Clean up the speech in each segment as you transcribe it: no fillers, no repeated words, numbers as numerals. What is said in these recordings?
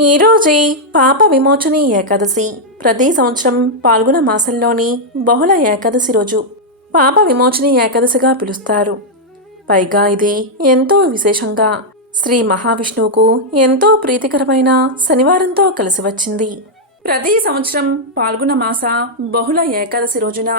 ఈరోజే పాప విమోచని ఏకాదశి. ప్రతి సంవత్సరం పాల్గొన మాసంలోని బహుళ ఏకాదశి రోజు పాప విమోచని ఏకాదశిగా పిలుస్తారు. పైగా ఇది ఎంతో విశేషంగా శ్రీ మహావిష్ణువుకు ఎంతో ప్రీతికరమైన శనివారంతో కలిసి వచ్చింది. ప్రతి సంవత్సరం పాల్గొన మాస బహుళ ఏకాదశి రోజున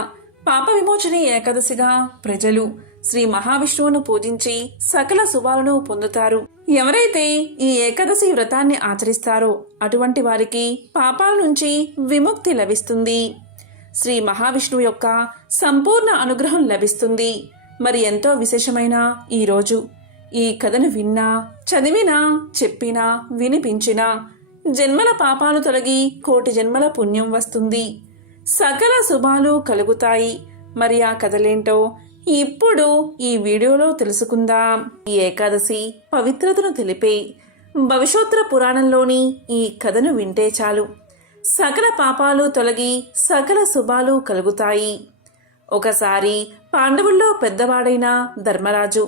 పాప విమోచని ఏకాదశిగా ప్రజలు శ్రీ మహావిష్ణువును పూజించి సకల శుభాలను పొందుతారు. ఎవరైతే ఈ ఏకాదశి వ్రతాన్ని ఆచరిస్తారో అటువంటి వారికి పాపాల నుంచి విముక్తి లభిస్తుంది. శ్రీ మహావిష్ణువు యొక్క సంపూర్ణ అనుగ్రహం లభిస్తుంది. మరి ఎంతో విశేషమైన ఈరోజు ఈ కథను విన్నా, చదివినా, చెప్పినా, వినిపించినా జన్మల పాపాలు తొలగి కోటి జన్మల పుణ్యం వస్తుంది. సకల శుభాలు కలుగుతాయి. మరి ఆ కథలేంటో ఇప్పుడు ఈ వీడియోలో తెలుసుకుందాం. ఈ ఏకాదశి పవిత్రతను తెలిపే భవిష్యోత్తర పురాణంలోని ఈ కథను వింటే చాలు సకల పాపాలు తొలగి సకల శుభాలు కలుగుతాయి. ఒకసారి పాండవుల్లో పెద్దవాడైన ధర్మరాజు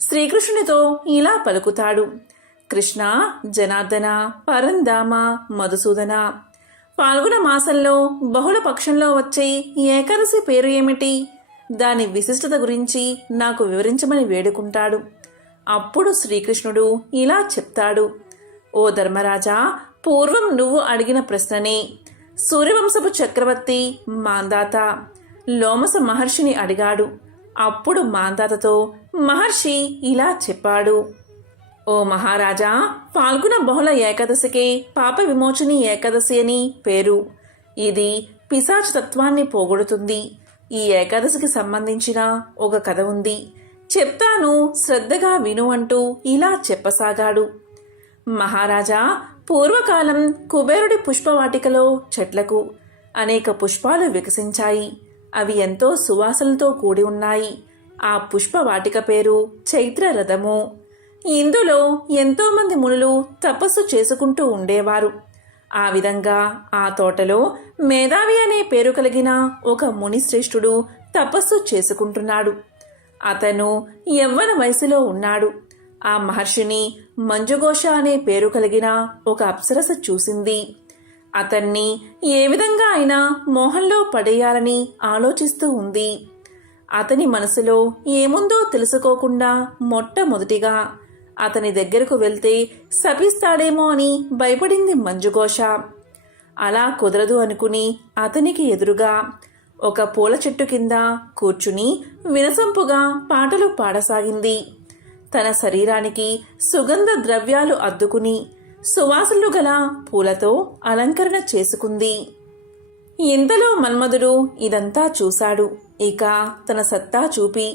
శ్రీకృష్ణునితో ఇలా పలుకుతాడు: కృష్ణ, జనార్దన, పరంధామ, మధుసూదన, పాల్గొన మాసంలో బహుళ పక్షంలో వచ్చే ఏకాదశి పేరు ఏమిటి? దాని విశిష్టత గురించి నాకు వివరించమని వేడుకుంటాడు. అప్పుడు శ్రీకృష్ణుడు ఇలా చెప్తాడు: ఓ ధర్మరాజా, పూర్వం నువ్వు అడిగిన ప్రశ్ననే సూర్యవంశపు చక్రవర్తి మాంధాత లోమస మహర్షిని అడిగాడు. అప్పుడు మాంధాతతో మహర్షి ఇలా చెప్పాడు: ఓ మహారాజా, పాల్గొన బహుళ ఏకాదశికే పాప విమోచని ఏకాదశి అని పేరు. ఇది పిశాచ తత్వాన్ని పోగొడుతుంది. ఈ ఏకాదశికి సంబంధించిన ఒక కథ ఉంది, చెప్తాను, శ్రద్ధగా విను అంటూ ఇలా చెప్పసాగాడు. మహారాజా, పూర్వకాలం కుబేరుడి పుష్పవాటికలో చెట్లకు అనేక పుష్పాలు వికసించాయి. అవి ఎంతో సువాసనలతో కూడి ఉన్నాయి. ఆ పుష్పవాటిక పేరు చైత్ర రథము. ఇందులో ఎంతోమంది మునులు తపస్సు చేసుకుంటూ ఉండేవారు. ఆ విధంగా ఆ తోటలో మేధావి అనే పేరు కలిగిన ఒక మునిశ్రేష్ఠుడు తపస్సు చేసుకుంటున్నాడు. అతను యవ్వన వయసులో ఉన్నాడు. ఆ మహర్షిని మంజుఘోష అనే పేరు కలిగిన ఒక అప్సరస చూసింది. అతన్ని ఏ విధంగా అయినా మోహంలో పడేయాలని ఆలోచిస్తూ ఉంది. అతని మనసులో ఏముందో తెలుసుకోకుండా మొట్టమొదటిగా అతని దగ్గరకు వెళ్తే శపిస్తాడేమో అని భయపడింది మంజుఘోష. అలా కుదరదు అనుకుని అతనికి ఎదురుగా ఒక పూల చెట్టు కింద కూర్చుని వినసొంపుగా పాటలు పాడసాగింది. తన శరీరానికి సుగంధ ద్రవ్యాలు అద్దుకుని సువాసనలు గల పూలతో అలంకరణ చేసుకుంది. ఇంతలో మన్మధుడు ఇదంతా చూశాడు. ఇక తన సత్తా చూపి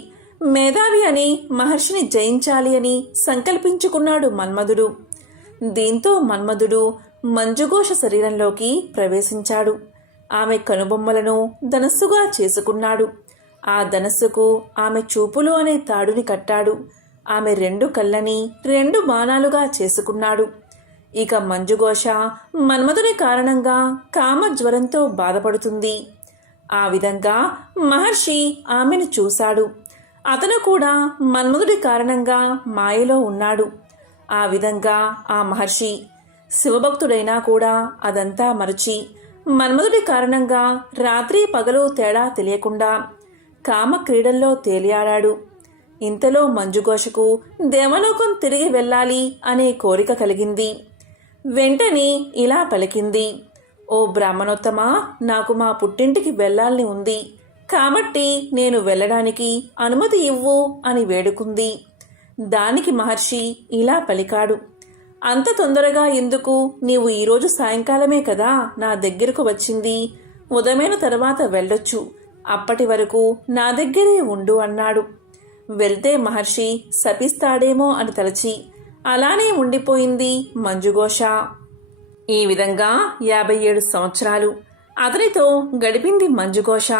మేధావి అని మహర్షిని జయించాలి అని సంకల్పించుకున్నాడు మన్మధుడు. దీంతో మన్మధుడు మంజుఘోష శరీరంలోకి ప్రవేశించాడు. ఆమె కనుబొమ్మలను ధనస్సుగా చేసుకున్నాడు. ఆ ధనస్సుకు ఆమె చూపులు అనే తాడుని కట్టాడు. ఆమె రెండు కళ్ళని రెండు బాణాలుగా చేసుకున్నాడు. ఇక మంజుఘోష మన్మధుని కారణంగా కామజ్వరంతో బాధపడుతుంది. ఆ విధంగా మహర్షి ఆమెను చూశాడు. అతను కూడా మన్మధుడి కారణంగా మాయలో ఉన్నాడు. ఆ విధంగా ఆ మహర్షి శివభక్తుడైనా కూడా అదంతా మరచి మన్మధుడి కారణంగా రాత్రి పగలు తేడా తెలియకుండా కామక్రీడల్లో తేలియాడాడు. ఇంతలో మంజుఘోషకు దేవలోకం తిరిగి వెళ్ళాలి అనే కోరిక కలిగింది. వెంటనే ఇలా పలికింది: ఓ బ్రాహ్మణోత్తమా, నాకు మా పుట్టింటికి వెళ్ళాలని ఉంది. కాబట్టి నేను వెళ్ళడానికి అనుమతి ఇవ్వు అని వేడుకుంది. దానికి మహర్షి ఇలా పలికాడు: అంత తొందరగా ఎందుకు? నీవు ఈరోజు సాయంకాలమే కదా నా దగ్గరకు వచ్చింది. ఉదయమైన తర్వాత వెళ్ళొచ్చు. అప్పటి వరకు నా దగ్గరే ఉండు అన్నాడు. వెళ్తే మహర్షి శపిస్తాడేమో అని తలచి అలానే ఉండిపోయింది మంజుఘోష. ఈ విధంగా 57 సంవత్సరాలు అతనితో గడిపింది మంజుఘోష.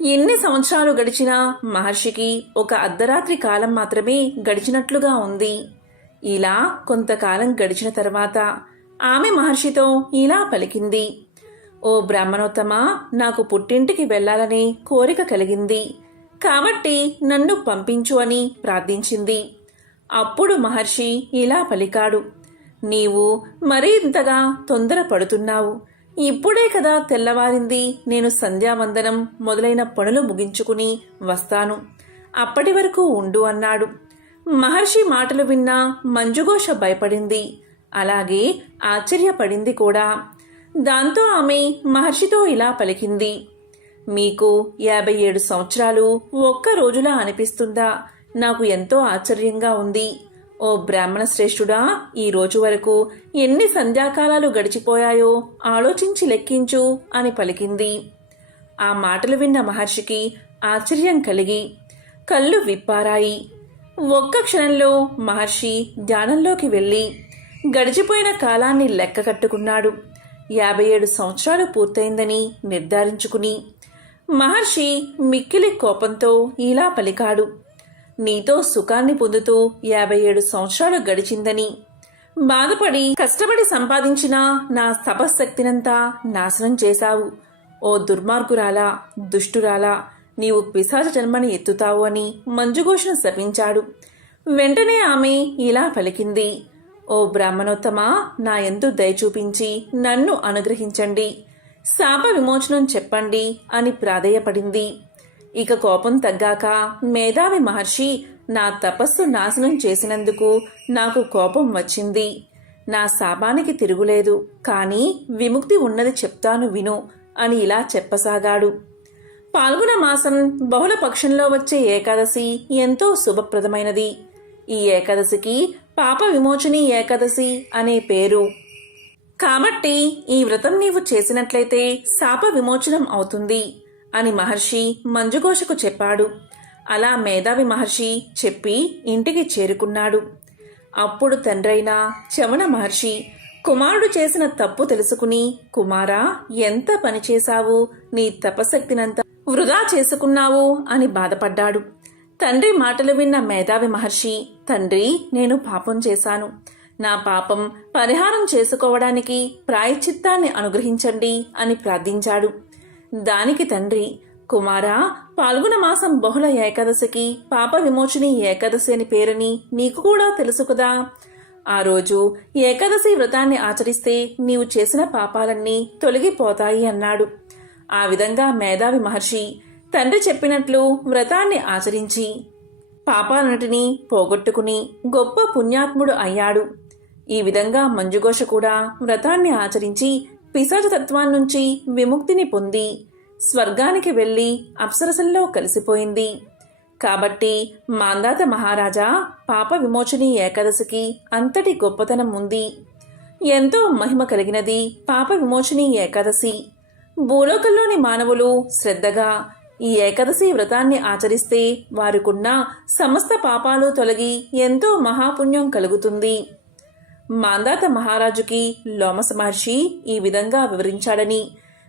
ఎన్ని సంవత్సరాలు గడిచినా మహర్షికి ఒక అర్ధరాత్రి కాలం మాత్రమే గడిచినట్లుగా ఉంది. ఇలా కొంతకాలం గడిచిన తర్వాత ఆమె మహర్షితో ఇలా పలికింది: ఓ బ్రాహ్మణోత్తమా, నాకు పుట్టింటికి వెళ్లాలనే కోరిక కలిగింది. కాబట్టి నన్ను పంపించు అని ప్రార్థించింది. అప్పుడు మహర్షి ఇలా పలికాడు: నీవు మరీ ఇంతగా తొందరపడుతున్నావు. ఇప్పుడే కదా తెల్లవారింది. నేను సంధ్యావందనం మొదలైన పనులు ముగించుకుని వస్తాను. అప్పటి వరకు ఉండు అన్నాడు. మహర్షి మాటలు విన్న మంజుఘోష భయపడింది, అలాగే ఆశ్చర్యపడింది కూడా. దాంతో ఆమె మహర్షితో ఇలా పలికింది. మీకు 57 సంవత్సరాలు ఒక్క రోజులా అనిపిస్తుందా? నాకు ఎంతో ఆశ్చర్యంగా ఉంది. ఓ బ్రాహ్మణ శ్రేష్ఠుడా, ఈ రోజు వరకు ఎన్ని సంధ్యాకాలాలు గడిచిపోయాయో ఆలోచించి లెక్కించు అని పలికింది. ఆ మాటలు విన్న మహర్షికి ఆశ్చర్యం కలిగి కళ్ళు విప్పారాయి. ఒక్క క్షణంలో మహర్షి ధ్యానంలోకి వెళ్ళి గడిచిపోయిన కాలాన్ని లెక్క కట్టుకున్నాడు. 57 సంవత్సరాలు పూర్తయిందని నిర్ధారించుకుని మహర్షి మిక్కిలి కోపంతో ఇలా పలికాడు. నీతో సుఖాన్ని పొందుతూ 57 సంవత్సరాలు గడిచిందని బాధపడి కష్టపడి సంపాదించిన నా తపశ్శక్తినంతా నాశనం చేశావు. ఓ దుర్మార్గురాలా, దుష్టురాలా, నీవు పిశాచ జన్మని ఎత్తుతావు అని మంజుఘోషను శపించాడు. వెంటనే ఆమె ఇలా పలికింది. ఓ బ్రాహ్మణోత్తమా, నా యందు దయ చూపించి నన్ను అనుగ్రహించండి, శాప విమోచనం చెప్పండి అని ప్రాధేయపడింది. ఇక కోపం తగ్గాక మేధావి మహర్షి నా తపస్సు నాశనం చేసినందుకు నాకు కోపం వచ్చింది. నా శాపానికి తిరుగులేదు, కానీ విముక్తి ఉన్నది చెప్తాను విను అని ఇలా చెప్పసాగాడు. పాల్గొన మాసం బహుళ పక్షంలో వచ్చే ఏకాదశి ఎంతో శుభప్రదమైనది. ఈ ఏకాదశికి పాప విమోచని ఏకాదశి అనే పేరు. కాబట్టి ఈ వ్రతం నీవు చేసినట్లయితే శాప విమోచనం అవుతుంది అని మహర్షి మంజుఘోషకు చెప్పాడు. అలా మేధావి మహర్షి చెప్పి ఇంటికి చేరుకున్నాడు. అప్పుడు తండ్రైన చవన మహర్షి కుమారుడు చేసిన తప్పు తెలుసుకుని, కుమారా, ఎంత పనిచేశావు, నీ తపశక్తినంతా వృధా చేసుకున్నావు అని బాధపడ్డాడు. తండ్రి మాటలు విన్న మేధావి మహర్షి, తండ్రి, నేను పాపం చేశాను. నా పాపం పరిహారం చేసుకోవడానికి ప్రాయశ్చిత్తాన్ని అనుగ్రహించండి అని ప్రార్థించాడు. దానికి తండ్రి, కుమారా, పాల్గొన మాసం బహుళ ఏకాదశికి పాప విమోచని ఏకాదశి అని పేరని నీకు కూడా తెలుసు కదా. ఆ రోజు ఏకాదశి వ్రతాన్ని ఆచరిస్తే నీవు చేసిన పాపాలన్నీ తొలగిపోతాయి అన్నాడు. ఆ విధంగా మేధావి మహర్షి తండ్రి చెప్పినట్లు వ్రతాన్ని ఆచరించి పాపాలన్నిటినీ పోగొట్టుకుని గొప్ప పుణ్యాత్ముడు అయ్యాడు. ఈ విధంగా మంజుఘోష కూడా వ్రతాన్ని ఆచరించి పిశాచతత్వాన్నించి విముక్తిని పొంది స్వర్గానికి వెళ్లి అప్సరసల్లో కలిసిపోయింది. కాబట్టి మాంధాత మహారాజా, పాప విమోచని ఏకాదశికి అంతటి గొప్పతనం ఉంది. ఎంతో మహిమ కలిగినది పాప విమోచని ఏకాదశి. భూలోకంలోని మానవులు శ్రద్ధగా ఈ ఏకాదశి వ్రతాన్ని ఆచరిస్తే వారికున్న సమస్త పాపాలు తొలగి ఎంతో మహాపుణ్యం కలుగుతుంది. మాంధాత మహారాజుకి లోమస మహర్షి ఈ విధంగా వివరించాడని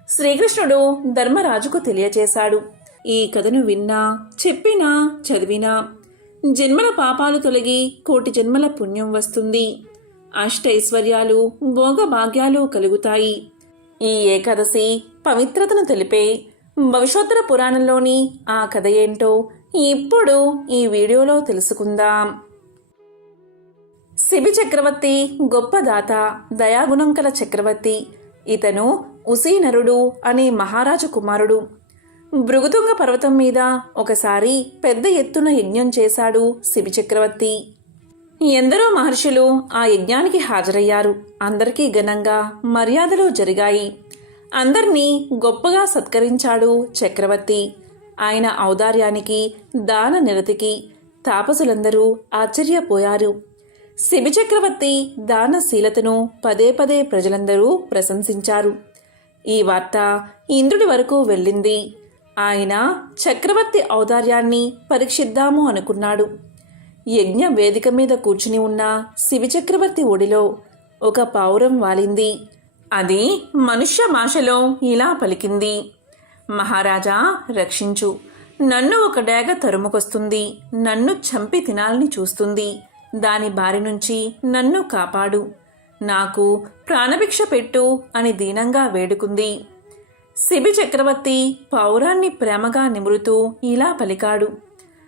శ్రీకృష్ణుడు ధర్మరాజుకు తెలియచేశాడు. ఈ కథను విన్నా, చెప్పినా, చదివినా జన్మల పాపాలు తొలగి కోటి జన్మల పుణ్యం వస్తుంది. అష్టైశ్వర్యాలు, భోగభాగ్యాలు కలుగుతాయి. ఈ ఏకాదశి పవిత్రతను తెలిపే భవిష్యోత్తర పురాణంలోని ఆ కథ ఏంటో ఇప్పుడు ఈ వీడియోలో తెలుసుకుందాం. శిబి చక్రవర్తి గొప్ప దాత, దయాగుణం కల చక్రవర్తి. ఇతను ఉసీనరుడు అనే మహారాజు కుమారుడు. భృగుతుంగ పర్వతం మీద ఒకసారి పెద్ద ఎత్తున యజ్ఞం చేశాడు శిబి చక్రవర్తి. ఎందరో మహర్షులు ఆ యజ్ఞానికి హాజరయ్యారు. అందరికీ ఘనంగా మర్యాదలు జరిగాయి. అందర్నీ గొప్పగా సత్కరించాడు చక్రవర్తి. ఆయన ఔదార్యానికి, దాన నిరతికి తాపసులందరూ ఆశ్చర్యపోయారు. శిబి చక్రవర్తి దానశీలతను పదే పదే ప్రజలందరూ ప్రశంసించారు. ఈ వార్త ఇంద్రుడి వరకు వెళ్ళింది. ఆయన చక్రవర్తి ఔదార్యాన్ని పరీక్షిద్దాము అనుకున్నాడు. యజ్ఞ వేదిక మీద కూర్చుని ఉన్న శిబి చక్రవర్తి ఒడిలో ఒక పావురం వాలింది. అది మనుష్య భాషలో ఇలా పలికింది. మహారాజా, రక్షించు. నన్ను ఒక డేగ తరుముకొస్తుంది. నన్ను చంపి తినాలని చూస్తుంది. దాని బారి నుంచి నన్ను కాపాడు. నాకు ప్రాణభిక్ష పెట్టు అని దీనంగా వేడుకుంది. శిబి చక్రవర్తి పావురాన్ని ప్రేమగా నిమురుతూ ఇలా పలికాడు.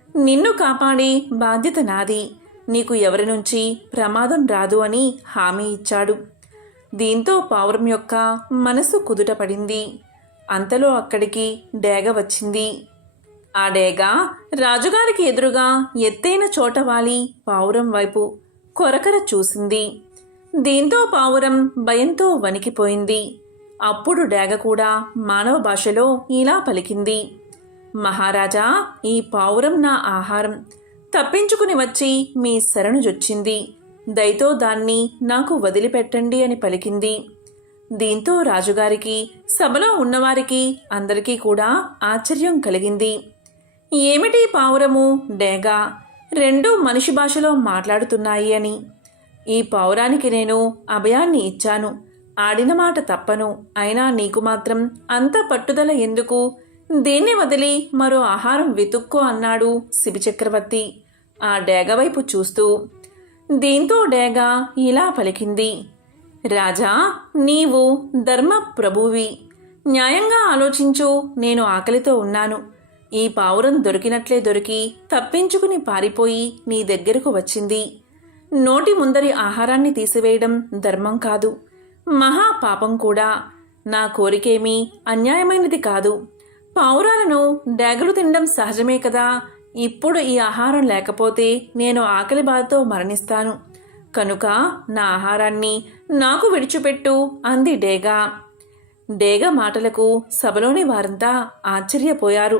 నిన్ను కాపాడే బాధ్యత నాది. నీకు ఎవరి నుంచి ప్రమాదం రాదు అని హామీ ఇచ్చాడు. దీంతో పావురం యొక్క మనసు కుదుటపడింది. అంతలో అక్కడికి డేగ వచ్చింది. ఆ డేగ రాజుగారికి ఎదురుగా ఎత్తైన చోట వాలి పావురం వైపు కొరకర చూసింది. దీంతో పావురం భయంతో వణికిపోయింది. అప్పుడు డేగ కూడా మానవ భాషలో ఇలా పలికింది: మహారాజా, ఈ పావురం నా ఆహారం తప్పించుకుని వచ్చి మీ శరణుజొచ్చింది. దయతో దాన్ని నాకు వదిలిపెట్టండి అని పలికింది. దీంతో రాజుగారికి, సభలో ఉన్నవారికి అందరికీ కూడా ఆశ్చర్యం కలిగింది. ఏమిటి పావురము, డేగ రెండూ మనిషి భాషలో మాట్లాడుతున్నాయి అని. ఈ పావురానికి నేను అభయాన్ని ఇచ్చాను, ఆడిన మాట తప్పను. అయినా నీకు మాత్రం అంత పట్టుదల ఎందుకు? దీన్ని వదిలి మరో ఆహారం వెతుక్కో అన్నాడు శిబిచక్రవర్తి ఆ డేగ వైపు చూస్తూ. దీంతో డేగ ఇలా పలికింది: రాజా, నీవు ధర్మ ప్రభువి. న్యాయంగా ఆలోచించు. నేను ఆకలితో ఉన్నాను. ఈ పావురం దొరికినట్లే దొరికి తప్పించుకుని పారిపోయి నీ దగ్గరకు వచ్చింది. నోటి ముందరి ఆహారాన్ని తీసివేయడం ధర్మం కాదు, మహాపాపం కూడా. నా కోరికేమీ అన్యాయమైనది కాదు. పావురాలను డేగలు తినడం సహజమే కదా. ఇప్పుడు ఈ ఆహారం లేకపోతే నేను ఆకలి బాధతో మరణిస్తాను. కనుక నా ఆహారాన్ని నాకు విడిచిపెట్టు అంది డేగ. డేగ మాటలకు సభలోని వారంతా ఆశ్చర్యపోయారు.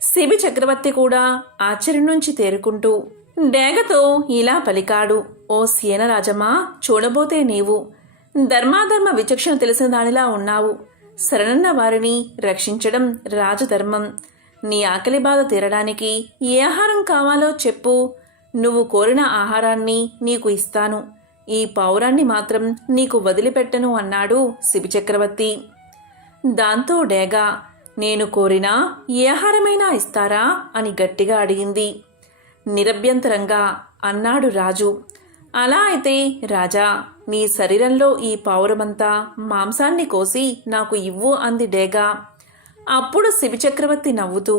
శిబి చక్రవర్తి కూడా ఆశ్చర్యం నుంచి తేరుకుంటూ డేగతో ఇలా పలికాడు: ఓ సేనరాజమా, చూడబోతే నీవు ధర్మాధర్మ విచక్షణ తెలిసిన దానిలా ఉన్నావు. శరణన్న వారిని రక్షించడం రాజధర్మం. నీ ఆకలి బాధ తీరడానికి ఏ ఆహారం కావాలో చెప్పు. నువ్వు కోరిన ఆహారాన్ని నీకు ఇస్తాను. ఈ పావురాన్ని మాత్రం నీకు వదిలిపెట్టను అన్నాడు శిబిచక్రవర్తి. దాంతో డేగ, నేను కోరినా ఏ ఆహారమైనా ఇస్తారా అని గట్టిగా అడిగింది. నిరభ్యంతరంగా అన్నాడు రాజు. అలా అయితే రాజా, నీ శరీరంలో ఈ పావురమంతా మాంసాన్ని కోసి నాకు ఇవ్వు అంది డేగ. అప్పుడు శిబిచక్రవర్తి నవ్వుతూ,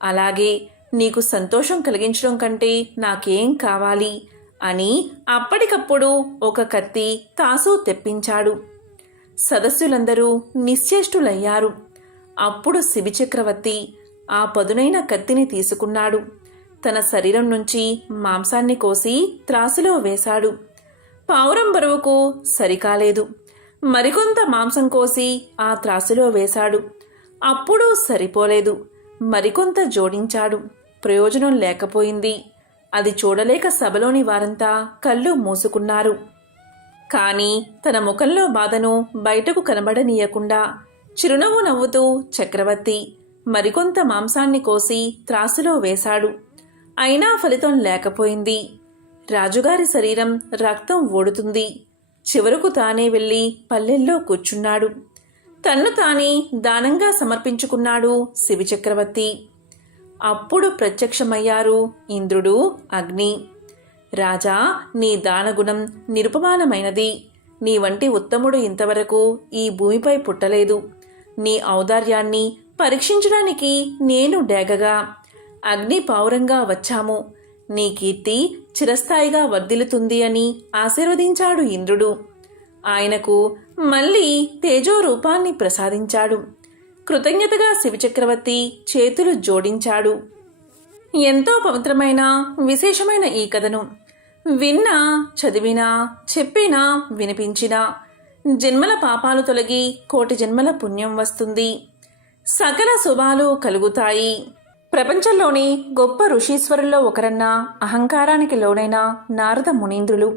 అలాగే, నీకు సంతోషం కలిగించడం కంటే నాకేం కావాలి అని అప్పటికప్పుడు ఒక కత్తి తాసు తెప్పించాడు. సదస్సులందరూ నిశ్చేష్టులయ్యారు. అప్పుడు శిబిచక్రవర్తి ఆ పదునైన కత్తిని తీసుకున్నాడు. తన శరీరం నుంచి మాంసాన్ని కోసి త్రాసులో వేశాడు. పావురం బరువుకు సరికాలేదు. మరికొంత మాంసం కోసి ఆ త్రాసులో వేశాడు. అప్పుడు సరిపోలేదు. మరికొంత జోడించాడు. ప్రయోజనం లేకపోయింది. అది చూడలేక సభలోని వారంతా కళ్ళు మూసుకున్నారు. కానీ తన ముఖంలో బాధను బయటకు కనబడనీయకుండా చిరునవ్వు నవ్వుతూ చక్రవర్తి మరికొంత మాంసాన్ని కోసి త్రాసులో వేశాడు. అయినా ఫలితం లేకపోయింది. రాజుగారి శరీరం రక్తం ఓడుతుంది. చివరకు తానే వెళ్ళి పల్లెల్లో కూర్చున్నాడు. తన్ను తానే దానంగా సమర్పించుకున్నాడు శిబిచక్రవర్తి. అప్పుడు ప్రత్యక్షమయ్యారు ఇంద్రుడు, అగ్ని. రాజా, నీ దానగుణం నిరుపమానమైనది. నీ వంటి ఉత్తముడు ఇంతవరకు ఈ భూమిపై పుట్టలేదు. నీ ఔదార్యాన్ని పరీక్షించడానికి నేను డేగగా, అగ్ని పావురంగా వచ్చాము. నీ కీర్తి చిరస్థాయిగా వర్ధిల్లుతుంది అని ఆశీర్వదించాడు ఇంద్రుడు. ఆయనకు మళ్ళీ తేజో రూపాన్ని ప్రసాదించాడు. కృతజ్ఞతగా శివచక్రవర్తి చేతులు జోడించాడు. ఎంతో పవిత్రమైన విశేషమైన ఈ కథను విన్నా, చదివినా, చెప్పినా, వినిపించినా జన్మల పాపాలు తొలగి కోటి జన్మల పుణ్యం వస్తుంది. సకల శుభాలు కలుగుతాయి. ప్రపంచంలోని గొప్ప ఋషీశ్వరుల్లో ఒకరన్న అహంకారానికి లోనైన నారద మునీంద్రులు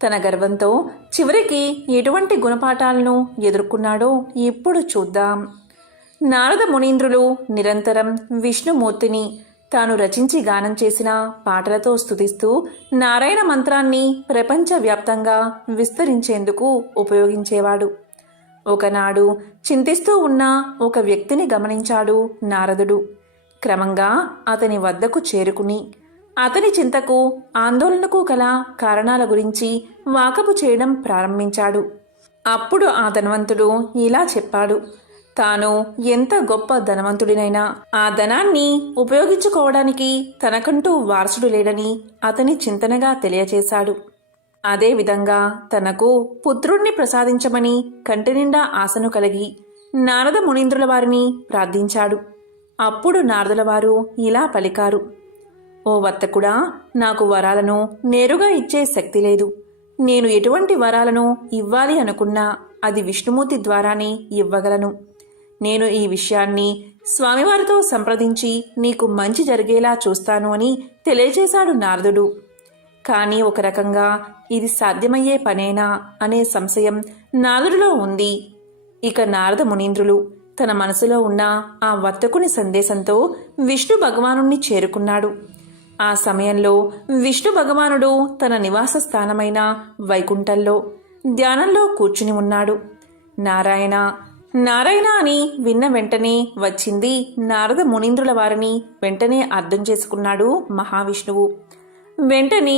తన గర్వంతో చివరికి ఎటువంటి గుణపాఠాలను ఎదుర్కొన్నాడో ఇప్పుడు చూద్దాం. నారద మునీంద్రులు నిరంతరం విష్ణుమూర్తిని తాను రచించి గానం చేసిన పాటలతో స్తుతిస్తూ నారాయణ మంత్రాన్ని ప్రపంచవ్యాప్తంగా విస్తరించేందుకు ఉపయోగించేవాడు. ఒకనాడు చింతిస్తూ ఉన్న ఒక వ్యక్తిని గమనించాడు నారదుడు. క్రమంగా అతని వద్దకు చేరుకుని అతని చింతకు, ఆందోళనకు గల కారణాల గురించి వాకబు చేయడం ప్రారంభించాడు. అప్పుడు ఆ ధనవంతుడు ఇలా చెప్పాడు: తాను ఎంత గొప్ప ధనవంతుడినైనా ఆ ధనాన్ని ఉపయోగించుకోవడానికి తనకంటూ వారసుడు లేడని అతని చింతనగా తెలియచేశాడు. అదేవిధంగా తనకు పుత్రుణ్ణి ప్రసాదించమని కంటినిండా ఆశను కలిగి నారద మునీంద్రుల వారిని ప్రార్థించాడు. అప్పుడు నారదుల వారు ఇలా పలికారు: ఓ వర్తకుడా, నాకు వరాలను నేరుగా ఇచ్చే శక్తి లేదు. నేను ఎటువంటి వరాలను ఇవ్వాలి అనుకున్నా అది విష్ణుమూర్తి ద్వారానే ఇవ్వగలను. నేను ఈ విషయాన్ని స్వామివారితో సంప్రదించి నీకు మంచి జరిగేలా చూస్తాను అని తెలియజేశాడు నారదుడు. కానీ ఒక రకంగా ఇది సాధ్యమయ్యే పనేనా అనే సంశయం నారదుడిలో ఉంది. ఇక నారద మునీంద్రులు తన మనసులో ఉన్న ఆ వర్తకుని సందేశంతో విష్ణు భగవానుణ్ణి చేరుకున్నాడు. ఆ సమయంలో విష్ణు భగవానుడు తన నివాస స్థానమైన వైకుంఠంలో ధ్యానంలో కూర్చుని ఉన్నాడు. నారాయణ నారాయణ అని విన్న వెంటనే వచ్చింది నారద మునీంద్రుల వారిని వెంటనే అర్థం చేసుకున్నాడు మహావిష్ణువు. వెంటనే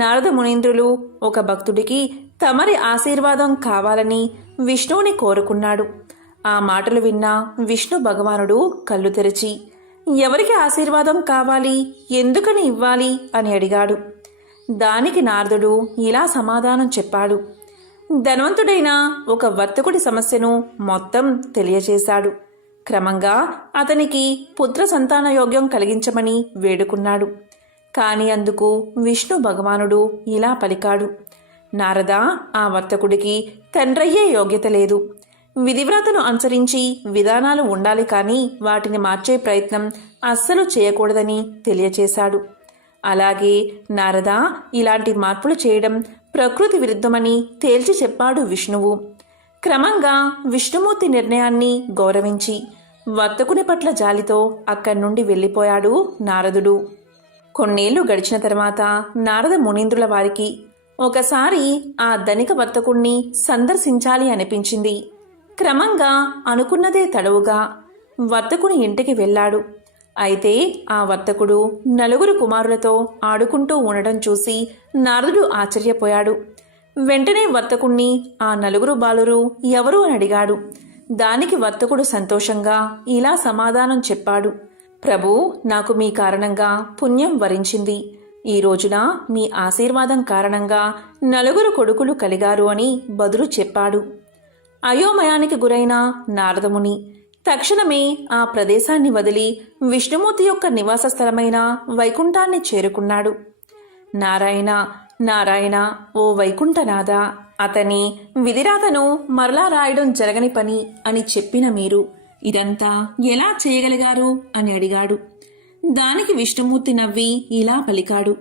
నారద మునీంద్రులు ఒక భక్తుడికి తమరి ఆశీర్వాదం కావాలని విష్ణువుని కోరుకున్నాడు. ఆ మాటలు విన్న విష్ణు భగవానుడు కళ్ళు తెరిచి ఎవరికి ఆశీర్వాదం కావాలి, ఎందుకని ఇవ్వాలి అని అడిగాడు. దానికి నారదుడు ఇలా సమాధానం చెప్పాడు. ధనవంతుడైన ఒక వర్తకుడి సమస్యను మొత్తం తెలియచేశాడు. క్రమంగా అతనికి పుత్ర సంతాన యోగ్యం కలిగించమని వేడుకున్నాడు. కాని అందుకు విష్ణు భగవానుడు ఇలా పలికాడు: నారద, ఆ వర్తకుడికి తండ్రయ్యే యోగ్యత లేదు. విధివ్రతను అనుసరించి విధానాలు ఉండాలి కానీ వాటిని మార్చే ప్రయత్నం అస్సలు చేయకూడదని తెలియచేశాడు. అలాగే నారద, ఇలాంటి మార్పులు చేయడం ప్రకృతి విరుద్ధమని తేల్చి చెప్పాడు విష్ణువు. క్రమంగా విష్ణుమూర్తి నిర్ణయాన్ని గౌరవించి వర్తకుని పట్ల జాలితో అక్కడి నుండి వెళ్ళిపోయాడు నారదుడు. కొన్నేళ్లు గడిచిన తర్వాత నారద మునీంద్రుల వారికి ఒకసారి ఆ ధనిక వర్తకుణ్ణి సందర్శించాలి అనిపించింది. క్రమంగా అనుకున్నదే తడవుగా వర్తకుని ఇంటికి వెళ్ళాడు. అయితే ఆ వర్తకుడు నలుగురు కుమారులతో ఆడుకుంటూ ఉండడం చూసి నారదుడు ఆశ్చర్యపోయాడు. వెంటనే వర్తకుణ్ణి ఆ నలుగురు బాలురు ఎవరు అని అడిగాడు. దానికి వర్తకుడు సంతోషంగా ఇలా సమాధానం చెప్పాడు: ప్రభూ, నాకు మీ కారణంగా పుణ్యం వరించింది. ఈ రోజున మీ ఆశీర్వాదం కారణంగా నలుగురు కొడుకులు కలిగారు అని బదులు చెప్పాడు. అయోమయానికి గురైన నారదముని తక్షణమే ఆ ప్రదేశాన్ని వదిలి విష్ణుమూర్తి యొక్క నివాస స్థలమైన వైకుంఠాన్ని చేరుకున్నాడు. నారాయణ నారాయణ, ఓ వైకుంఠనాథ, అతని విధిరాతను మరలా రాయడం జరగని పని అని చెప్పిన మీరు ఇదంతా ఎలా చేయగలిగారు అని అడిగాడు. దానికి విష్ణుమూర్తి నవ్వి ఇలా పలికాడు: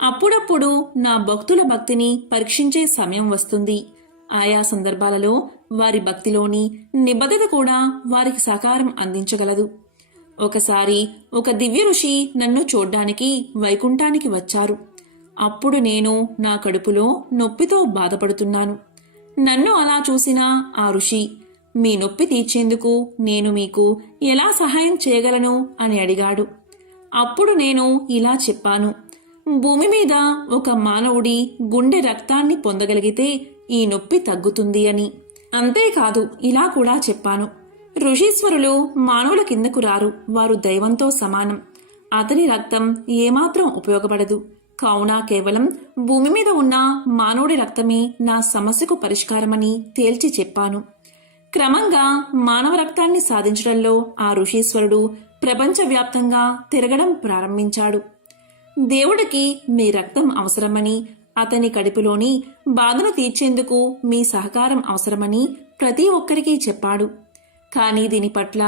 అప్పుడప్పుడు నా భక్తుల భక్తిని పరీక్షించే సమయం వస్తుంది. ఆయా సందర్భాలలో వారి భక్తిలోని నిబద్ధత కూడా వారికి సహకారం అందించగలదు. ఒకసారి ఒక దివ్య ఋషి నన్ను చూడ్డానికి వైకుంఠానికి వచ్చారు. అప్పుడు నేను నా కడుపులో నొప్పితో బాధపడుతున్నాను. నన్ను అలా చూసిన ఆ ఋషి, మీ నొప్పి తీర్చేందుకు నేను మీకు ఎలా సహాయం చేయగలను అని అడిగాడు. అప్పుడు నేను ఇలా చెప్పాను: భూమి మీద ఒక మానవుడి గుండె రక్తాన్ని పొందగలిగితే ఈ నొప్పి తగ్గుతుంది అని. అంతేకాదు, ఇలా కూడా చెప్పాను: ఋషీశ్వరులు మానవుల కిందకు రారు, వారు దైవంతో సమానం. అతని రక్తం ఏమాత్రం ఉపయోగపడదు. కావున కేవలం భూమి మీద ఉన్న మానవుడి రక్తమే నా సమస్యకు పరిష్కారమని తేల్చి చెప్పాను. క్రమంగా మానవ రక్తాన్ని సాధించడంలో ఆ ఋషీశ్వరుడు ప్రపంచవ్యాప్తంగా తిరగడం ప్రారంభించాడు. దేవుడికి మీ రక్తం అవసరమని, అతని కడుపులోని బాధను తీర్చేందుకు మీ సహకారం అవసరమని ప్రతి ఒక్కరికి చెప్పాడు. కానీ దీని పట్ల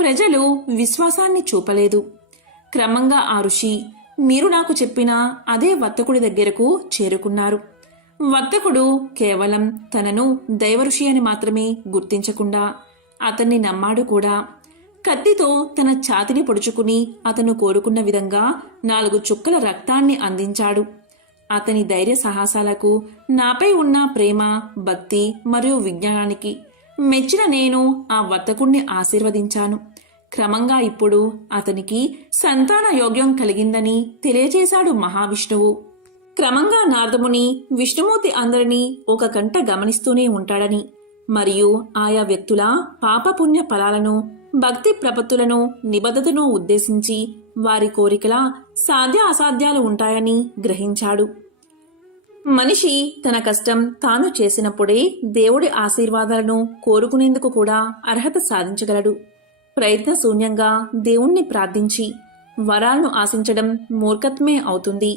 ప్రజలు విశ్వాసాన్ని చూపలేదు. క్రమంగా ఆ ఋషి మీరు నాకు చెప్పిన అదే వర్తకుడి దగ్గరకు చేరుకున్నారు. వర్తకుడు కేవలం తనను దైవఋషి అని మాత్రమే గుర్తించకుండా అతన్ని నమ్మాడు కూడా. కత్తితో తన ఛాతిని పొడుచుకుని అతను కోరుకున్న విధంగా 4 చుక్కల రక్తాన్ని అందించాడు. అతని ధైర్య సాహసాలకు, నాపై ఉన్న ప్రేమ, భక్తి మరియు విజ్ఞానానికి మెచ్చిన నేను ఆ వర్తకుణ్ణి ఆశీర్వదించాను. క్రమంగా ఇప్పుడు అతనికి సంతాన యోగ్యం కలిగిందని తెలియజేశాడు మహావిష్ణువు. క్రమంగా నారదముని విష్ణుమూర్తి అందరినీ ఒక కంట గమనిస్తూనే ఉంటాడని, మరియు ఆయా వ్యక్తుల పాపపుణ్య ఫలాలను, భక్తి ప్రపత్తులను, నిబద్ధతను ఉద్దేశించి వారి కోరికల సాధ్య అసాధ్యాలు ఉంటాయని గ్రహించాడు. మనిషి తన కష్టం తాను చేసినప్పుడే దేవుడి ఆశీర్వాదాలను కోరుకునేందుకు కూడా అర్హత సాధించగలడు. ప్రయత్నశూన్యంగా దేవుణ్ణి ప్రార్థించి వరాలను ఆశించడం మూర్ఖత్వమే అవుతుంది.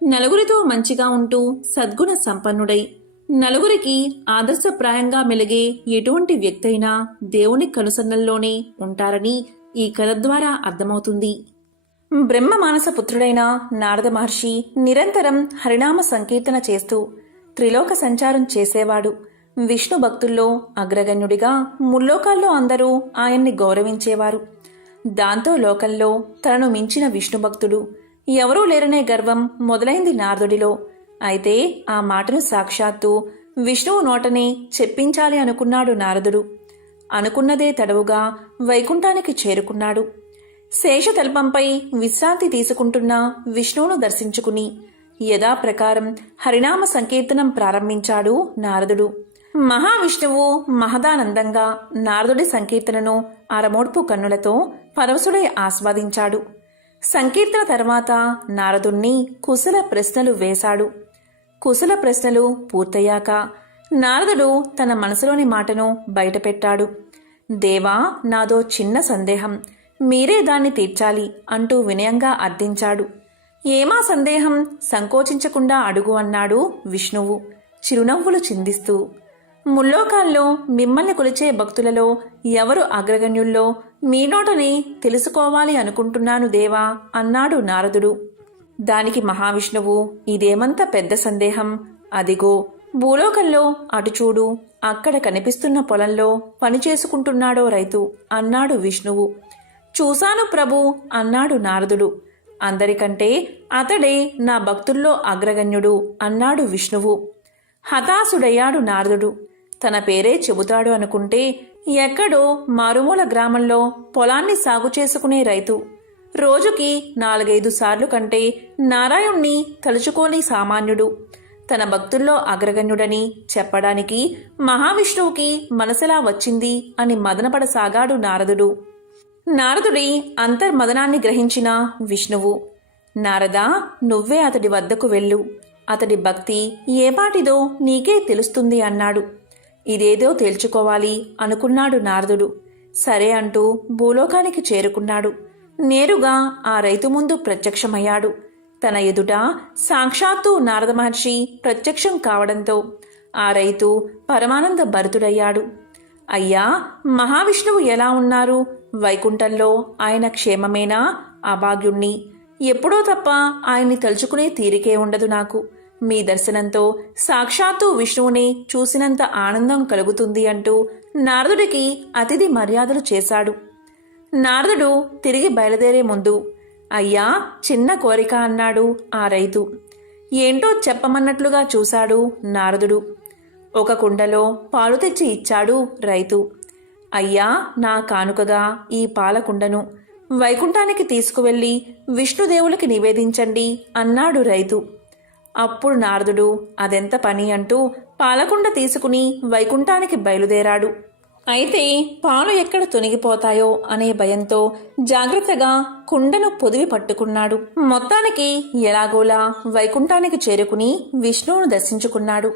నలుగురితో మంచిగా ఉంటూ సద్గుణ సంపన్నుడై నలుగురికి ఆదర్శప్రాయంగా మెలిగే ఎటువంటి వ్యక్తి అయినా దేవుని కనుసన్నల్లోనే ఉంటారని ఈ కథ ద్వారా అర్థమవుతుంది. బ్రహ్మ మానస పుత్రుడైన నారద మహర్షి నిరంతరం హరినామ సంకీర్తన చేస్తూ త్రిలోక సంచారం చేసేవాడు. విష్ణు భక్తుల్లో అగ్రగణ్యుడిగా ముల్లోకాల్లో అందరూ ఆయన్ని గౌరవించేవారు. దాంతో లోకంలో తనను మించిన విష్ణు భక్తుడు ఎవరూ లేరనే గర్వం మొదలైంది నారదుడిలో. అయితే ఆ మాటను సాక్షాత్తు విష్ణువు నోటనే చెప్పించాలి అనుకున్నాడు నారదుడు. అనుకున్నదే తడవుగా వైకుంఠానికి చేరుకున్నాడు. శేషతల్పంపై విశ్రాంతి తీసుకుంటున్న విష్ణువును దర్శించుకుని యథాప్రకారం హరినామ సంకీర్తనం ప్రారంభించాడు నారదుడు. మహావిష్ణువు మహదానందంగా నారదుడి సంకీర్తనను అరమోడ్పు కన్నులతో పరవశుడై ఆస్వాదించాడు. సంకీర్తన తర్వాత నారదుణ్ణి కుశల ప్రశ్నలు వేశాడు. కుశల ప్రశ్నలు పూర్తయ్యాక నారదుడు తన మనసులోని మాటను బయటపెట్టాడు. దేవా, నాదో చిన్న సందేహం, మీరే దాన్ని తీర్చాలి అంటూ వినయంగా అర్థించాడు. ఏమా సందేహం, సంకోచించకుండా అడుగు అన్నాడు విష్ణువు చిరునవ్వులు చిందిస్తూ. ముల్లోకాల్లో మిమ్మల్ని కొలిచే భక్తులలో ఎవరు అగ్రగణ్యుల్లో మీ నోటని తెలుసుకోవాలి అనుకుంటున్నాను దేవా అన్నాడు నారదుడు. దానికి మహావిష్ణువు, ఇదేమంత పెద్ద సందేహం, అదిగో భూలోకంలో అటు చూడు, అక్కడ కనిపిస్తున్న పొలంలో పనిచేసుకుంటున్నాడో రైతు అన్నాడు విష్ణువు. చూశాను ప్రభు అన్నాడు నారదుడు. అందరికంటే అతడే నా భక్తుల్లో అగ్రగణ్యుడు అన్నాడు విష్ణువు. హతాశుడయ్యాడు నారదుడు. తన పేరే చెబుతాడు అనుకుంటే ఎక్కడో మారుమూల గ్రామంలో పొలాన్ని సాగు చేసుకునే రైతు రోజుకి 4-5 సార్లు కంటే నారాయణ్ణి తలుచుకోని సామాన్యుడు తన భక్తుల్లో అగ్రగణ్యుడని చెప్పడానికి మహావిష్ణువుకి మనసెలా వచ్చింది అని మదనపడసాగాడు నారదుడు. నారదుడి అంతర్మదనాన్ని గ్రహించిన విష్ణువు, నారదా, నువ్వే అతడి వద్దకు వెళ్ళు, అతడి భక్తి ఏపాటిదో నీకే తెలుస్తుంది అన్నాడు. ఇదేదో తేల్చుకోవాలి అనుకున్నాడు నారదుడు. సరే అంటూ భూలోకానికి చేరుకున్నాడు. నేరుగా ఆ రైతు ముందు ప్రత్యక్షమయ్యాడు. తన ఎదుట సాక్షాత్తు నారద మహర్షి ప్రత్యక్షం కావడంతో ఆ రైతు పరమానంద భరితుడయ్యాడు. అయ్యా, మహావిష్ణువు ఎలా ఉన్నారు? వైకుంఠంలో ఆయన క్షేమమేనా? అభాగ్యుణ్ణి, ఎప్పుడో తప్ప ఆయన్ని తలుచుకునే తీరికే ఉండదు నాకు. మీ దర్శనంతో సాక్షాత్తు విష్ణువుని చూసినంత ఆనందం కలుగుతుంది అంటూ నారదుడికి అతిథి మర్యాదలు చేశాడు. నారదుడు తిరిగి బయలుదేరే ముందు, అయ్యా, చిన్న కోరిక అన్నాడు ఆ రైతు. ఏంటో చెప్పమన్నట్లుగా చూశాడు నారదుడు. ఒక కుండలో పాలు తెచ్చి ఇచ్చాడు రైతు. అయ్యా, నా కానుకగా ఈ పాలకుండను వైకుంఠానికి తీసుకువెళ్ళి విష్ణుదేవులకి నివేదించండి అన్నాడు రైతు. అప్పుడు నారదుడు అదెంత పని అంటూ పాలకుండ తీసుకుని వైకుంఠానికి బయలుదేరాడు. అయితే పాలు ఎక్కడ తొనిగిపోతాయో అనే భయంతో జాగ్రత్తగా కుండను పొదివి పట్టుకున్నాడు. మొత్తానికి ఎలాగోలా వైకుంఠానికి చేరుకుని విష్ణువును దర్శించుకున్నాడు.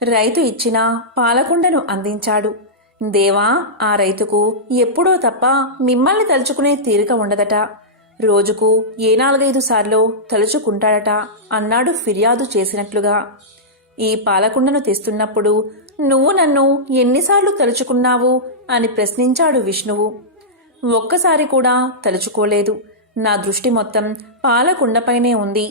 రైతు ఇచ్చిన పాలకుండను అందించాడు. దేవా, ఆ రైతుకు ఎప్పుడో తప్ప మిమ్మల్ని తలుచుకునే తీరిక ఉండదట. రోజుకు 4-5 సార్లు తలుచుకుంటాడట అన్నాడు ఫిర్యాదు చేసినట్లుగా. ఈ పాలకుండను తెస్తున్నప్పుడు నువ్వు నన్ను ఎన్నిసార్లు తలుచుకున్నావు అని ప్రశ్నించాడు విష్ణువు. ఒక్కసారి కూడా తలుచుకోలేదు. నా దృష్టి మొత్తం పాలకుండపైనే ఉంది.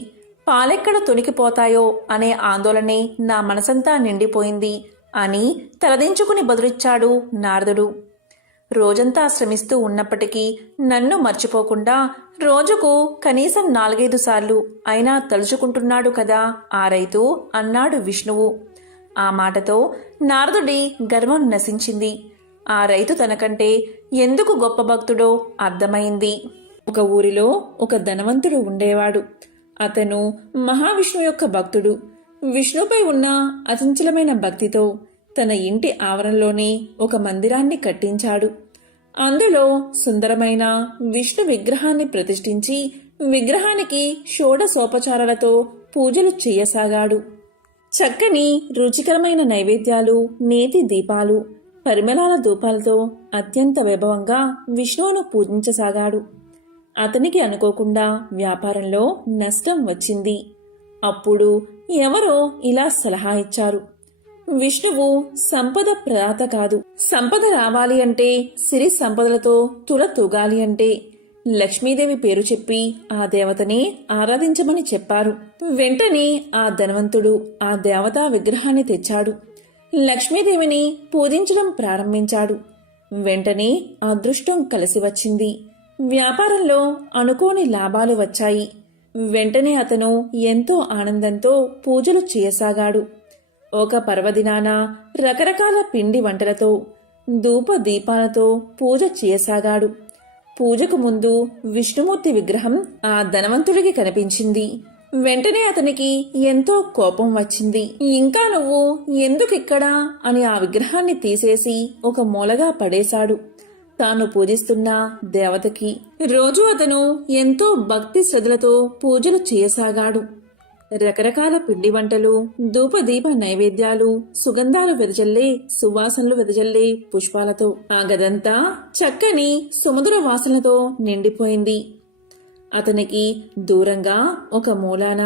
పాలెక్కడ తొనికిపోతాయో అనే ఆందోళనే నా మనసంతా నిండిపోయింది అని తలదించుకుని బదులిచ్చాడు నారదుడు. రోజంతా శ్రమిస్తూ ఉన్నప్పటికీ నన్ను మర్చిపోకుండా రోజుకు కనీసం 4-5 సార్లు అయినా తలుచుకుంటున్నాడు కదా ఆ రైతు అన్నాడు విష్ణువు. ఆ మాటతో నారదుడి గర్వం నశించింది. ఆ రైతు తనకంటే ఎందుకు గొప్ప భక్తుడో అర్థమైంది. ఒక ఊరిలో ఒక ధనవంతుడు ఉండేవాడు. అతను మహావిష్ణువు యొక్క భక్తుడు. విష్ణుపై ఉన్న అచంచలమైన భక్తితో తన ఇంటి ఆవరణలోనే ఒక మందిరాన్ని కట్టించాడు. అందులో సుందరమైన విష్ణు విగ్రహాన్ని ప్రతిష్ఠించి విగ్రహానికి షోడశోపచారాలతో పూజలు చేయసాగాడు. చక్కని రుచికరమైన నైవేద్యాలు, నేతి దీపాలు, పరిమళాల ధూపాలతో అత్యంత వైభవంగా విష్ణువును పూజించసాగాడు. అతనికి అనుకోకుండా వ్యాపారంలో నష్టం వచ్చింది. అప్పుడు ఎవరో ఇలా సలహా ఇచ్చారు, విష్ణువు సంపద ప్రదాత కాదు. సంపద రావాలి అంటే, సిరి సంపదలతో తుల తూగాలి అంటే లక్ష్మీదేవి పేరు చెప్పి ఆ దేవతనే ఆరాధించమని చెప్పారు. వెంటనే ఆ ధనవంతుడు ఆ దేవతా విగ్రహాన్ని తెచ్చాడు. లక్ష్మీదేవిని పూజించడం ప్రారంభించాడు. వెంటనే అదృష్టం కలిసి వచ్చింది. వ్యాపారంలో అనుకోని లాభాలు వచ్చాయి. వెంటనే అతను ఎంతో ఆనందంతో పూజలు చేయసాగాడు. ఒక పర్వదినాన రకరకాల పిండి వంటలతో, ధూప దీపాలతో పూజ చేయసాగాడు. పూజకు ముందు విష్ణుమూర్తి విగ్రహం ఆ ధనవంతుడికి కనిపించింది. వెంటనే అతనికి ఎంతో కోపం వచ్చింది. ఇంకా నువ్వు ఎందుకిక్కడా అని ఆ విగ్రహాన్ని తీసేసి ఒక మూలగా పడేశాడు. తాను పూజిస్తున్న దేవతకి రోజు అతను ఎంతో భక్తి శ్రద్ధలతో పూజలు చేయసాగాడు. రకరకాల పిండి వంటలు, ధూపదీప నైవేద్యాలు, సుగంధాలు వెదజల్లే, సువాసనలు వెదజల్లే పుష్పాలతో ఆ గదంతా చక్కని సుమధుర వాసనలతో నిండిపోయింది. అతనికి దూరంగా ఒక మూలాన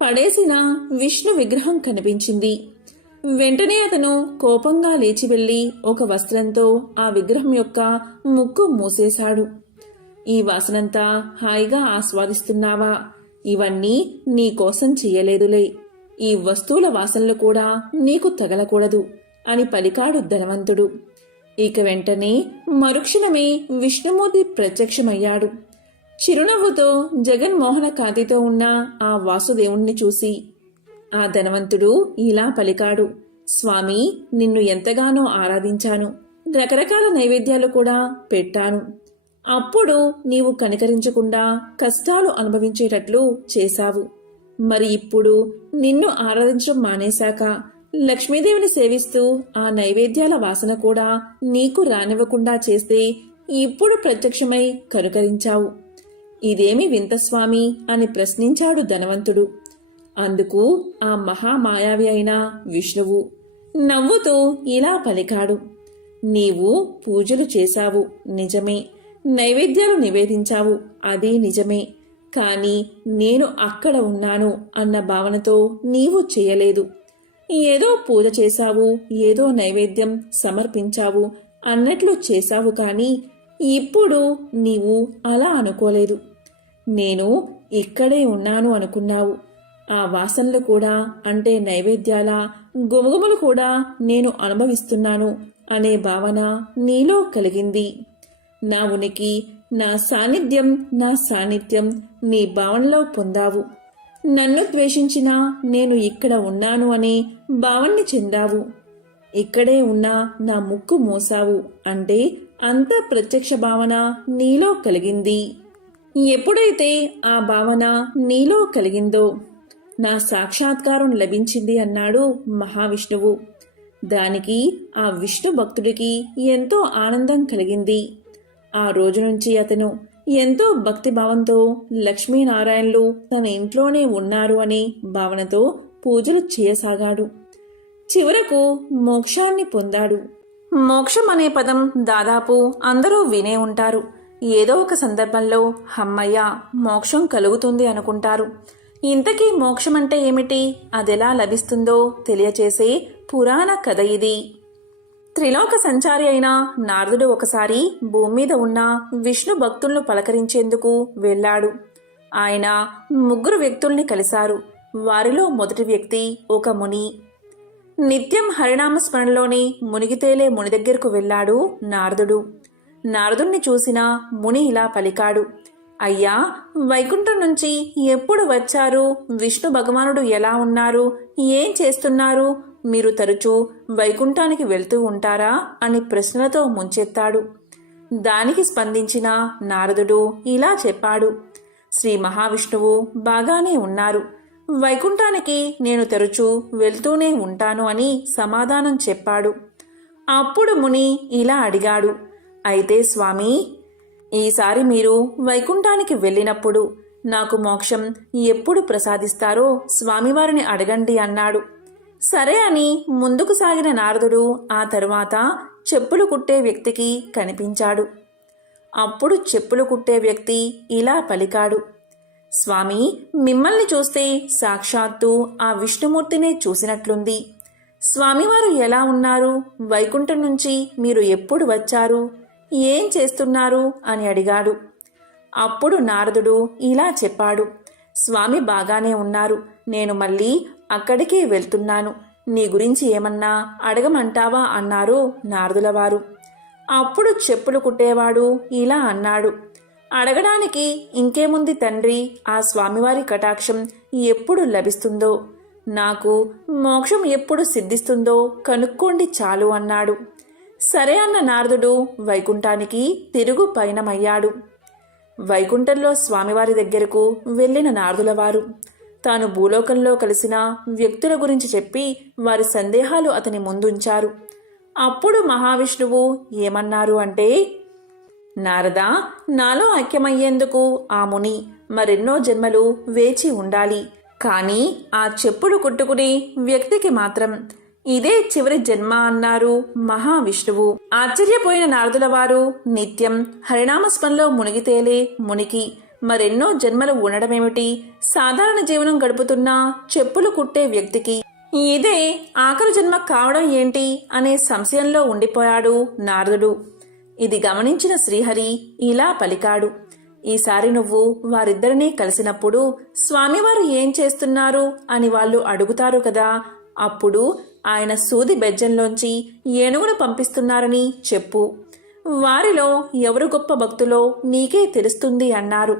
పడేసిన విష్ణు విగ్రహం కనిపించింది. వెంటనే అతను కోపంగా లేచి వెళ్లి ఒక వస్త్రంతో ఆ విగ్రహం యొక్క ముక్కు మూసేశాడు. ఈ వాసనంతా హాయిగా ఆస్వాదిస్తున్నావా? ఇవన్నీ నీకోసం చెయ్యలేదులే. ఈ వస్తువుల వాసనలు కూడా నీకు తగలకూడదు అని పలికాడు ధనవంతుడు. ఇక వెంటనే మరుక్షణమే విష్ణుమూర్తి ప్రత్యక్షమయ్యాడు. చిరునవ్వుతో జగన్మోహన కాంతితో ఉన్న ఆ వాసుదేవుణ్ణి చూసి ఆ ధనవంతుడు ఇలా పలికాడు, స్వామి, నిన్ను ఎంతగానో ఆరాధించాను. రకరకాల నైవేద్యాలు కూడా పెట్టాను. అప్పుడు నీవు కనికరించకుండా కష్టాలు అనుభవించేటట్లు చేశావు. మరి ఇప్పుడు నిన్ను ఆరాధించడం మానేశాక లక్ష్మీదేవిని సేవిస్తూ ఆ నైవేద్యాల వాసన కూడా నీకు రానివ్వకుండా చేస్తే ఇప్పుడు ప్రత్యక్షమై కనుకరించావు. ఇదేమి వింత స్వామి అని ప్రశ్నించాడు ధనవంతుడు. అందుకు ఆ మహామాయావి అయిన విష్ణువు నవ్వుతూ ఇలా పలికాడు, నీవు పూజలు చేశావు నిజమే, నైవేద్యాలు నివేదించావు అది నిజమే. కాని నేను అక్కడ ఉన్నాను అన్న భావనతో నీవు చేయలేదు. ఏదో పూజ చేశావు, ఏదో నైవేద్యం సమర్పించావు అన్నట్లు చేశావు. కాని ఇప్పుడు నీవు అలా అనుకోలేదు. నేను ఇక్కడే ఉన్నాను అనుకున్నావు. ఆ వాసనలు కూడా, అంటే నైవేద్యాల గుమగుమలు కూడా నేను అనుభవిస్తున్నాను అనే భావన నీలో కలిగింది. నా ఉనికి, నా సాన్నిధ్యం నీ భావనలో పొందావు. నన్ను ద్వేషించినా నేను ఇక్కడ ఉన్నాను అనే భావన్ని చెందావు. ఇక్కడే ఉన్నా నా ముక్కు మోసావు అంటే అంత ప్రత్యక్ష భావన నీలో కలిగింది. ఎప్పుడైతే ఆ భావన నీలో కలిగిందో నా సాక్షాత్కారం లభించింది అన్నాడు మహావిష్ణువు. దానికి ఆ విష్ణు భక్తుడికి ఎంతో ఆనందం కలిగింది. ఆ రోజు నుంచి అతను ఎంతో భక్తిభావంతో లక్ష్మీనారాయణులు తన ఇంట్లోనే ఉన్నారు అనే భావనతో పూజలు చేయసాగాడు. చివరకు మోక్షాన్ని పొందాడు. మోక్షం అనే పదం దాదాపు అందరూ వినే ఉంటారు. ఏదో ఒక సందర్భంలో హమ్మయ్య మోక్షం కలుగుతుంది అనుకుంటారు. ఇంతకీ మోక్షం అంటే ఏమిటి, అదెలా లభిస్తుందో తెలియచేసే పురాణ కథ ఇది. త్రిలోక సంచారి అయిన నారదుడు ఒకసారి భూమి మీద ఉన్న విష్ణు భక్తులను పలకరించేందుకు వెళ్ళాడు. ఆయన 3 వ్యక్తుల్ని కలిశారు. వారిలో మొదటి వ్యక్తి ఒక ముని. నిత్యం హరినామ స్మరణలోనే మునిగితేలే ముని దగ్గరకు వెళ్ళాడు నారదుడు. నారదుణ్ణి చూసిన ముని ఇలా పలికాడు, అయ్యా, వైకుంఠం నుంచి ఎప్పుడు వచ్చారు? విష్ణు భగవానుడు ఎలా ఉన్నారు? ఏం చేస్తున్నారు? మీరు తరచూ వైకుంఠానికి వెళ్తూ ఉంటారా అని ప్రశ్నలతో ముంచెత్తాడు. దానికి స్పందించిన నారదుడు ఇలా చెప్పాడు, శ్రీ మహావిష్ణువు బాగానే ఉన్నారు. వైకుంఠానికి నేను తరచూ వెళ్తూనే ఉంటాను అని సమాధానం చెప్పాడు. అప్పుడు ముని ఇలా అడిగాడు, అయితే స్వామి, ఈసారి మీరు వైకుంఠానికి వెళ్ళినప్పుడు నాకు మోక్షం ఎప్పుడు ప్రసాదిస్తారో స్వామివారిని అడగండి అన్నాడు. సరే అని ముందుకు సాగిన నారదుడు ఆ తరువాత చెప్పులు కుట్టే వ్యక్తికి కనిపించాడు. అప్పుడు చెప్పులు కుట్టే వ్యక్తి ఇలా పలికాడు, స్వామి, మిమ్మల్ని చూస్తే సాక్షాత్తు ఆ విష్ణుమూర్తినే చూసినట్లుంది. స్వామివారు ఎలా ఉన్నారు? వైకుంఠం నుంచి మీరు ఎప్పుడు వచ్చారు? ఏం చేస్తున్నారు అని అడిగాడు. అప్పుడు నారదుడు ఇలా చెప్పాడు, స్వామి బాగానే ఉన్నారు, నేను మళ్ళీ అక్కడికే వెళ్తున్నాను, నీ గురించి ఏమన్నా అడగమంటావా అన్నారు నారదులవారు. అప్పుడు చెప్పులు కుట్టేవాడు ఇలా అన్నాడు, అడగడానికి ఇంకేముంది తండ్రి, ఆ స్వామివారి కటాక్షం ఎప్పుడు లభిస్తుందో, నాకు మోక్షం ఎప్పుడు సిద్ధిస్తుందో కనుక్కోండి చాలు అన్నాడు. సరే అన్న నారదుడు వైకుంఠానికి తిరుగు పయనమయ్యాడు. వైకుంఠంలో స్వామివారి దగ్గరకు వెళ్ళిన నారదులవారు తాను భూలోకంలో కలిసిన వ్యక్తుల గురించి చెప్పి వారి సందేహాలు అతని ముందుంచారు. అప్పుడు మహావిష్ణువు ఏమన్నారు అంటే, నారదా, నాలో ఐక్యమయ్యేందుకు ఆ ముని మరెన్నో జన్మలు వేచి ఉండాలి. కానీ ఆ చెప్పులు కుట్టుకునే వ్యక్తికి మాత్రం ఇదే చివరి జన్మ అన్నారు మహావిష్ణువు. ఆశ్చర్యపోయిన నారదులవారు నిత్యం హరినామస్మరణలో మునిగితేలే మునికి మరెన్నో జన్మలు ఉండడమేమిటి? సాధారణ జీవనం గడుపుతున్న చెప్పులు కుట్టే వ్యక్తికి ఇదే ఆఖరి జన్మ కావడం ఏంటి అనే సంశయంలో ఉండిపోయాడు నారదుడు. ఇది గమనించిన శ్రీహరి ఇలా పలికాడు, ఈసారి నువ్వు వారిద్దరినీ కలిసినప్పుడు స్వామివారు ఏం చేస్తున్నారు అని వాళ్ళు అడుగుతారు కదా, అప్పుడు ఆయన సూది బెజ్జంలోంచి ఏనుగును పంపిస్తున్నారని చెప్పు. వారిలో ఎవరు గొప్ప భక్తులో నీకే తెలుస్తుంది అన్నారు.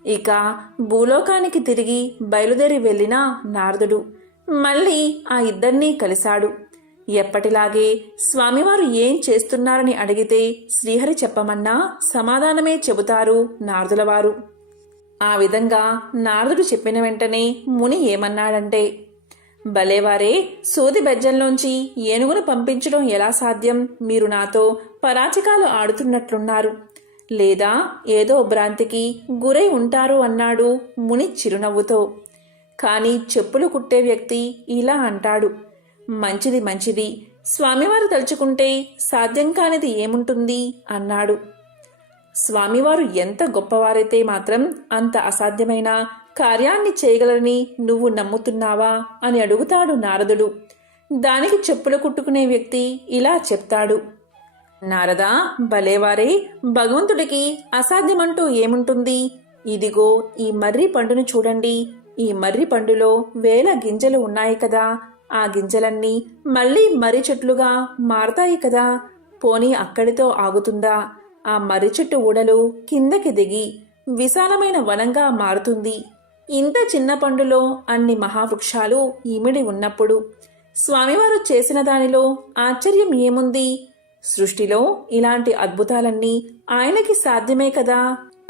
ఇక భూలోకానికి తిరిగి బయలుదేరి వెళ్ళిన నారదుడు మళ్ళీ ఆ ఇద్దరినీ కలిశాడు. ఎప్పటిలాగే స్వామివారు ఏం చేస్తున్నారని అడిగితే శ్రీహరి చెప్పమన్నా సమాధానమే చెబుతారు నారదులవారు. ఆ విధంగా నారదుడు చెప్పిన వెంటనే ముని ఏమన్నాడంటే, భలేవారే, సూది బెజ్జంలోంచి ఏనుగును పంపించడం ఎలా సాధ్యం? మీరు నాతో పరాచికాలు ఆడుతున్నట్లున్నారు, లేదా ఏదో భ్రాంతికి గురై ఉంటారు అన్నాడు ముని చిరునవ్వుతో. కాని చెప్పులు కుట్టే వ్యక్తి ఇలా అంటాడు, మంచిది మంచిది, స్వామివారు తలుచుకుంటే సాధ్యం కానిది ఏముంటుంది అన్నాడు. స్వామివారు ఎంత గొప్పవారైతే మాత్రం అంత అసాధ్యమైన కార్యాన్ని చేయగలరని నువ్వు నమ్ముతున్నావా అని అడుగుతాడు నారదుడు. దానికి చెప్పులు కుట్టుకునే వ్యక్తి ఇలా చెప్తాడు, నారదా, భలేవారే, భగవంతుడికి అసాధ్యమంటూ ఏముంటుంది? ఇదిగో ఈ మర్రి పండును చూడండి. ఈ మర్రి పండులో వేల గింజలు ఉన్నాయి కదా, ఆ గింజలన్నీ మళ్ళీ మర్రి చెట్లుగా మారతాయి కదా. పోనీ అక్కడితో ఆగుతుందా? ఆ మర్రి చెట్టు ఊడలు కిందకి దిగి విశాలమైన వనంగా మారుతుంది. ఇంత చిన్న పండులో అన్ని మహావృక్షాలు ఇమిడి ఉన్నప్పుడు స్వామివారు చేసిన దానిలో ఆశ్చర్యం ఏముంది? సృష్టిలో ఇలాంటి అద్భుతాలన్నీ ఆయనకి సాధ్యమే కదా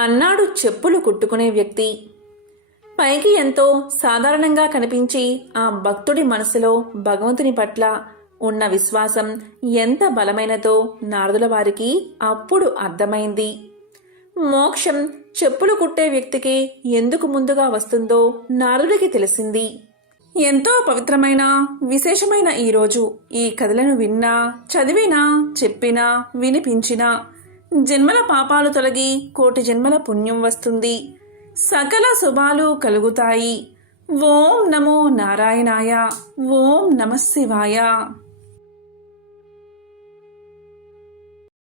అన్నాడు చెప్పులు కుట్టుకునే వ్యక్తి. పైకి ఎంతో సాధారణంగా కనిపించి ఆ భక్తుడి మనసులో భగవంతుని పట్ల ఉన్న విశ్వాసం ఎంత బలమైనదో నారదుల వారికి అప్పుడు అర్థమైంది. మోక్షం చెప్పులు కుట్టే వ్యక్తికి ఎందుకు ముందుగా వస్తుందో నారదుడికి తెలిసింది. ఎంతో పవిత్రమైన విశేషమైన ఈరోజు ఈ కథలను విన్నా, చదివినా, చెప్పినా, వినిపించినా జన్మల పాపాలు తొలగి కోటి జన్మల పుణ్యం వస్తుంది. సకల శుభాలు కలుగుతాయి. ఓం నమో నారాయణాయ. ఓం నమః శివాయ.